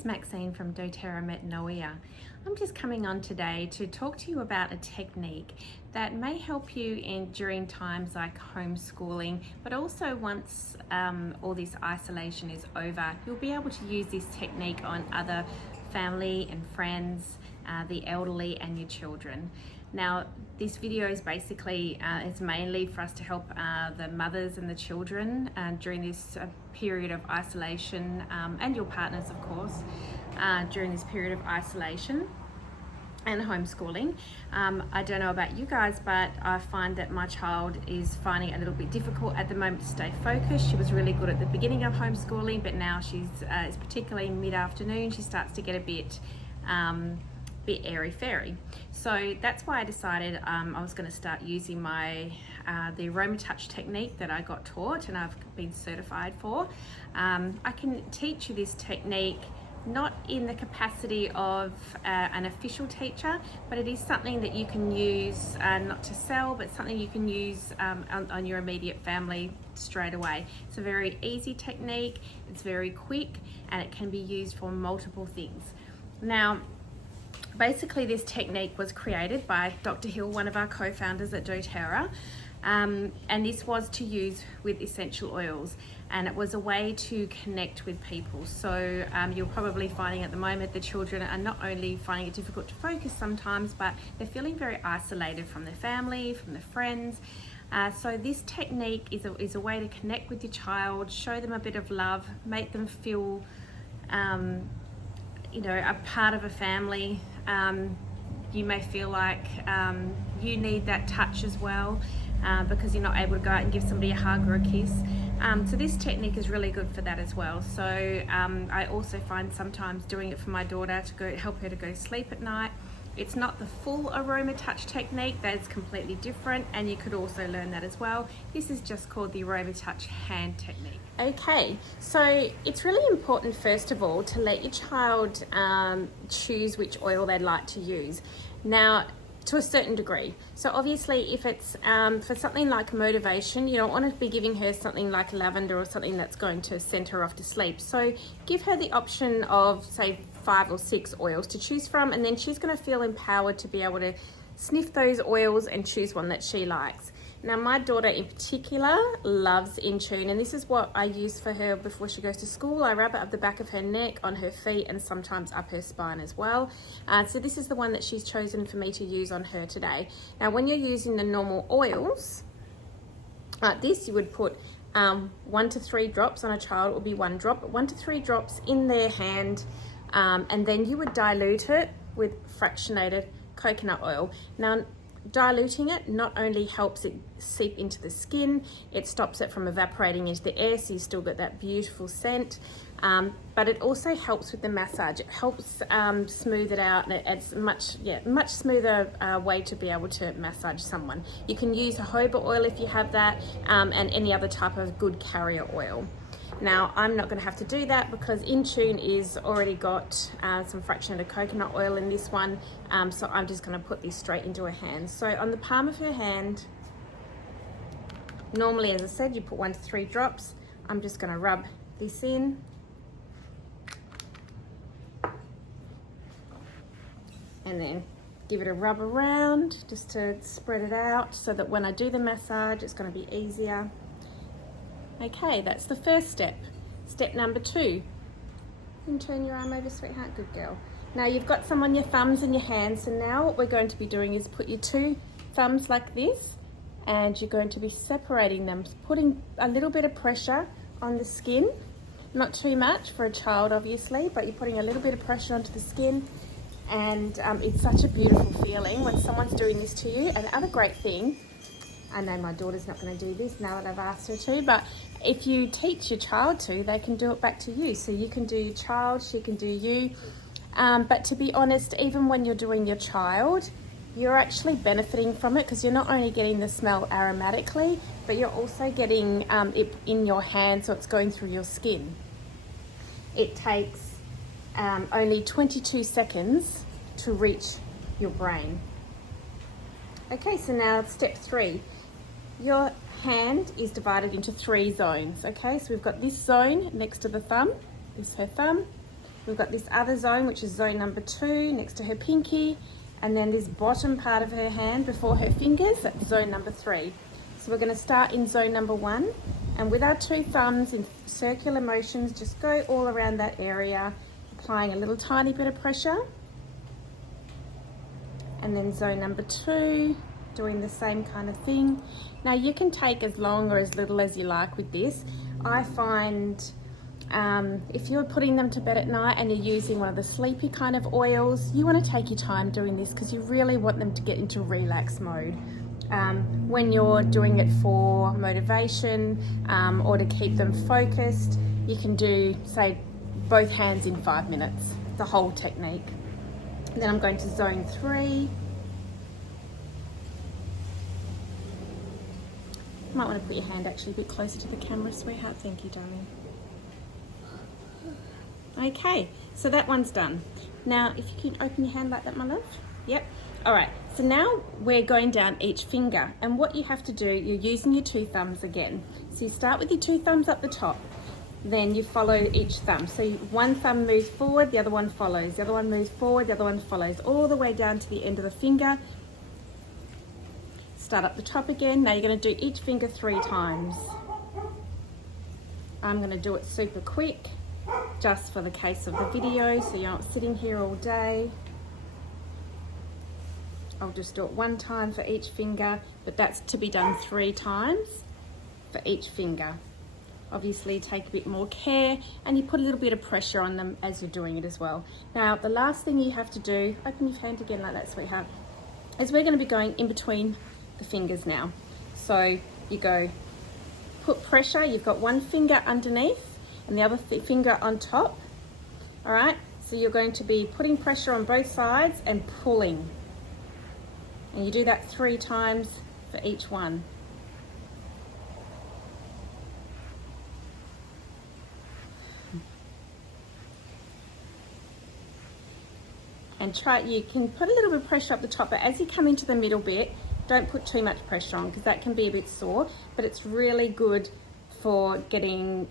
is Maxine from doTERRA Metanoia. I'm just coming on today to talk to you about a technique that may help you during times like homeschooling, but also once all this isolation is over, you'll be able to use this technique on other family and friends, the elderly and your children. Now, this video is basically, it's mainly for us to help the mothers and the children during this period of isolation, and your partners, of course, during this period of isolation and homeschooling. I don't know about you guys, but I find that my child is finding it a little bit difficult at the moment to stay focused. She was really good at the beginning of homeschooling, but now it's particularly mid-afternoon, she starts to get a bit airy-fairy. So that's why I decided I was going to start using my the Aromatouch technique that I got taught and I've been certified for. I can teach you this technique not in the capacity of an official teacher, but it is something that you can use not to sell, but something you can use on your immediate family straight away. It's a very easy technique, it's very quick, and it can be used for multiple things. Now, basically this technique was created by Dr. Hill, one of our co-founders at doTERRA, and this was to use with essential oils, and it was a way to connect with people. So you're probably finding at the moment the children are not only finding it difficult to focus sometimes, but they're feeling very isolated from their family, from their friends. So this technique is a way to connect with your child, show them a bit of love, make them feel a part of a family. You may feel like you need that touch as well, because you're not able to go out and give somebody a hug or a kiss. So this technique is really good for that as well. So I also find sometimes doing it for my daughter to help her to go to sleep at night. It's not the full Aroma Touch technique, that's completely different, and you could also learn that as well. This is just called the Aroma Touch Hand technique. Okay, so it's really important first of all to let your child choose which oil they'd like to use. Now, to a certain degree. So obviously if it's for something like motivation, you don't want to be giving her something like lavender or something that's going to send her off to sleep. So give her the option of say 5 or 6 oils to choose from, and then she's going to feel empowered to be able to sniff those oils and choose one that she likes. Now, my daughter in particular loves Intune, and this is what I use for her before she goes to school. I rub it up the back of her neck, on her feet, and sometimes up her spine as well. So this is the one that she's chosen for me to use on her today. Now, when you're using the normal oils, like this, you would put 1 to 3 drops on a child. It would be 1 drop, 1 to 3 drops in their hand, and then you would dilute it with fractionated coconut oil. Now, diluting it not only helps it seep into the skin, it stops it from evaporating into the air, so you still get that beautiful scent, but it also helps with the massage. It helps smooth it out, and it's much smoother way to be able to massage someone. You can use jojoba oil if you have that, and any other type of good carrier oil. Now, I'm not going to have to do that because Intune is already got some fractionated coconut oil in this one, so I'm just going to put this straight into her hand. So on the palm of her hand, normally, as I said, you put 1 to 3 drops. I'm just going to rub this in. And then give it a rub around just to spread it out so that when I do the massage, it's going to be easier. Okay, that's the first step. Step number 2. You can turn your arm over, sweetheart. Good girl. Now you've got some on your thumbs and your hands, so now what we're going to be doing is put your 2 thumbs like this, and you're going to be separating them, putting a little bit of pressure on the skin. Not too much for a child, obviously, but you're putting a little bit of pressure onto the skin, and it's such a beautiful feeling when someone's doing this to you. And the other great thing, I know my daughter's not going to do this now that I've asked her to, but if you teach your child to, they can do it back to you. So you can do your child, she can do you. But to be honest, even when you're doing your child, you're actually benefiting from it because you're not only getting the smell aromatically, but you're also getting it in your hand, so it's going through your skin. It takes only 22 seconds to reach your brain. Okay, so now step 3. Your hand is divided into 3 zones, okay? So we've got this zone next to the thumb, this is her thumb. We've got this other zone, which is zone number 2, next to her pinky, and then this bottom part of her hand before her fingers, that's zone number 3. So we're going to start in zone number 1, and with our 2 thumbs in circular motions, just go all around that area, applying a little tiny bit of pressure. And then zone number 2, doing the same kind of thing. Now you can take as long or as little as you like with this. I find if you're putting them to bed at night and you're using one of the sleepy kind of oils, you want to take your time doing this because you really want them to get into relax mode. When you're doing it for motivation or to keep them focused, you can do, say, both hands in 5 minutes, the whole technique. And then I'm going to zone 3. You might want to put your hand actually a bit closer to the camera, sweetheart. Thank you, darling. Okay, so that one's done. Now, if you can open your hand like that, my love. Yep. All right, so now we're going down each finger. And what you have to do, you're using your 2 thumbs again. So you start with your 2 thumbs up the top. Then you follow each thumb. So one thumb moves forward, the other one follows. The other one moves forward, the other one follows. All the way down to the end of the finger. Start up the top again. Now you're going to do each finger 3 times. I'm going to do it super quick, just for the case of the video, so you're not sitting here all day. I'll just do it 1 time for each finger, but that's to be done 3 times for each finger. Obviously take a bit more care and you put a little bit of pressure on them as you're doing it as well. Now the last thing you have to do, open your hand again like that, sweetheart, is we're going to be going in between the fingers now. So you go, put pressure, you've got one finger underneath and the other finger on top. All right, so you're going to be putting pressure on both sides and pulling. And you do that 3 times for each one. And you can put a little bit of pressure up the top, but as you come into the middle bit, don't put too much pressure on because that can be a bit sore, but it's really good for getting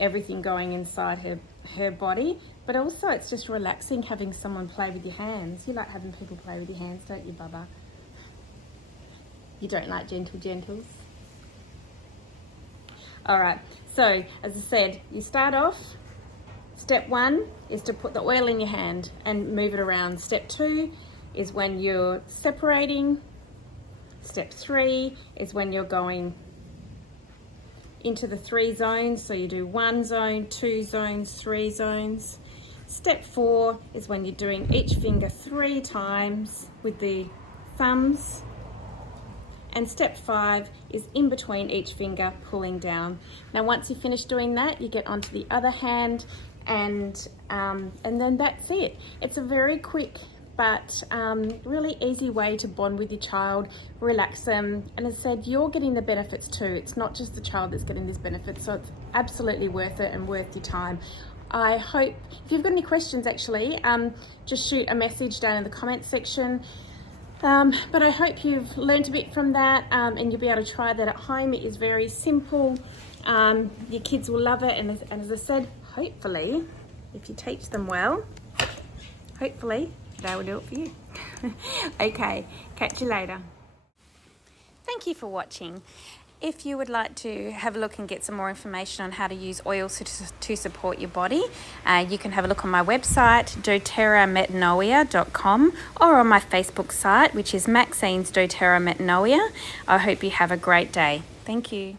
everything going inside her body. But also it's just relaxing having someone play with your hands. You like having people play with your hands, don't you, Bubba? You don't like gentle gentles? All right, so as I said, you start off. Step 1 is to put the oil in your hand and move it around. Step 2 is when you're separating. Step 3 is when you're going into the 3 zones. So you do 1 zone, 2 zones, 3 zones. Step 4 is when you're doing each finger 3 times with the thumbs. And step 5 is in between each finger, pulling down. Now once you finish doing that, you get onto the other hand and then that's it. It's a very quick but really easy way to bond with your child, relax them, and as I said, you're getting the benefits too. It's not just the child that's getting this benefit, so it's absolutely worth it and worth your time. I hope, if you've got any questions actually, just shoot a message down in the comment section. But I hope you've learned a bit from that and you'll be able to try that at home. It is very simple. Your kids will love it, and as I said, hopefully, if you teach them well, hopefully they will do it for you. Okay, catch you later. Thank you for watching. If you would like to have a look and get some more information on how to use oils to support your body, you can have a look on my website, doTERRA.com, or on my Facebook site, which is Maxine's doTERRA Metanoia. I hope you have a great day. Thank you.